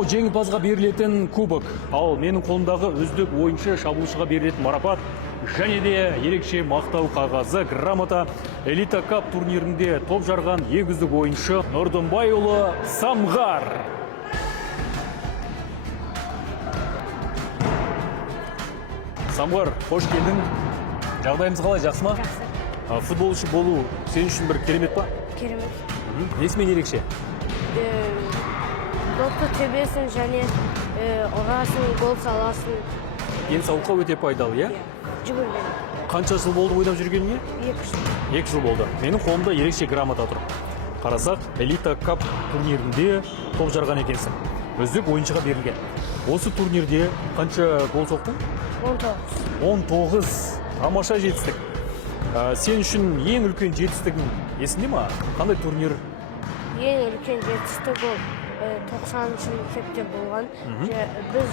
мынау жеңімпазға берілетін кубок, ал менің қолымдағы үздік ойыншы шабуылшыға берілетін марапат және де ерекше мақтау қағазы грамота Элита Кап турнирінде топ жарған ең үздік ойыншы Нұрдынбайұлы Самғар. Самғар, қош келдің. Жағдайымыз қалай, жақсы ма? Жақсы. Футболшы болу сен үшін бір керемет па? Керемет. Несімен ерекше? Допты тебесін және ұрасың, гол саласын. Денсаулыққа өте пайдалы, иә? Жүгірген. Қанша жыл болды ойнап жүргеніңе? 2 жыл. 2 жыл болды. Менің қолымда ерекше грамота тұр. Қарасақ, Элита Кап турнирінде топ жарған екенсің. Үздік ойыншыға берілген. Осы турнирде қанша гол соқтың? 19. 19. Тамаша жетістік. Сен үшін ең үлкен жетістігің есіңде ма? Қандай турнир? Ең үлкен жетістік ол 90-шы мектепте болған. Біз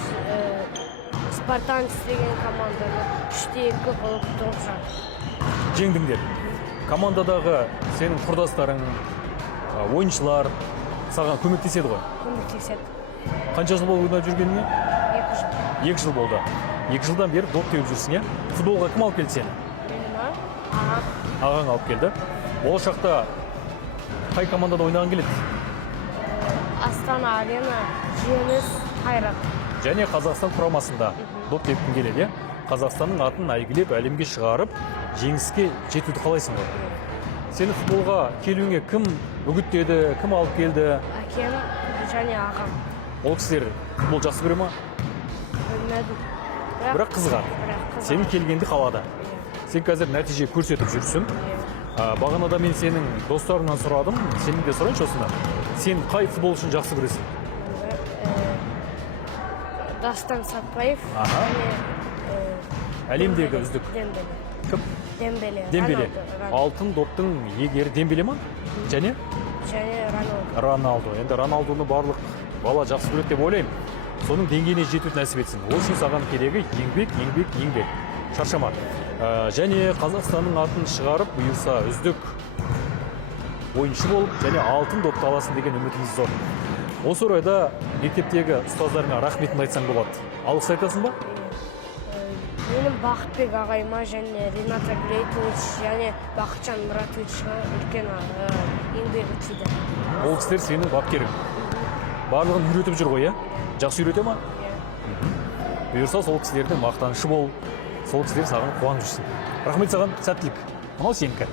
Спартанец деген команданы 3-2 болып топ жардық. Жеңдіңдер. Командадағы сенің құрдастарың, ойыншылар саған көмектеседі ғой? Көмектеседі. Қанша жыл болды ойнап жүргеніңе? 2 жыл. 2 жыл болды. 2 жылдан бері доп теуіп жүрсің, иә? Футболға кім алып келді сені? Ағаң алып келді. Болашақта қай командада ойнаған келеді? Астана Арена, Жеңіс, Қайрат. Және Қазақстан құрамасында доп тепкің келеді, иә? Қазақстанның атын әйгілеп, әлемге шығарып, жеңіске жетуді қалайсың ғой? Сені футболға келуіңе кім үгіттеді, кім алып келді? Әкем және ағам. Ол кісілер футбол жақсы көре ма? Білмедім. Бірақ қызығады. Сенің келгенді қалады. Сен қазір нәтиже көрсетіп жүрсің. Бағанада мен сенің достарыңнан сұрадым, сенің де сұрайыншы осыны. Сен қай футболшыны жақсы көресің? Дастан Сатпаев. Әлемдегі үздік. Дембеле. Кім? Дембеле. Дембеле. Алтын доптың егері Дембеле ма? Және? Және Роналдо. Роналдо. Енді Роналдоны барлық бала жақсы көреді деп ойлаймын. Соның деңгейіне жетуді нәсіп етсін. Ол үшін саған керегі еңбек. Шаршама. Және Қазақстанның атын шығарып, бұйырса үздік ойыншы болып, және алтын допты аласың деген үмітіміз зор. Осы орайда мектептегі ұстаздарыңа рахметімді айтсаң болады. Алғыс айтасың ба? Менің Бақытбек ағайыма және Рената Глейтович және Бақытжан Мұратовичқа үлкен еңбегі тиді. Ол кісілер сенің бапкерің. Барлығын үйретіп жүр ғой, иә? Жақсы үйрете ма? Бұйырса сол кісілердің мақтанышы бол, сол кісілер саған қуанып жүрсін. Рахмет саған, сәттілік. Мынау сенікі.